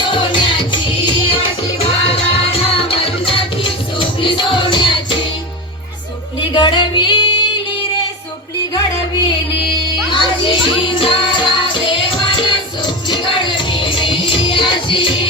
सोन्याची अशी बाळाला मरणाची सुपली सोन्याची सुपली घडविली रे सुपली घडविली अशी तारा देवानं सुपली घडविली अशी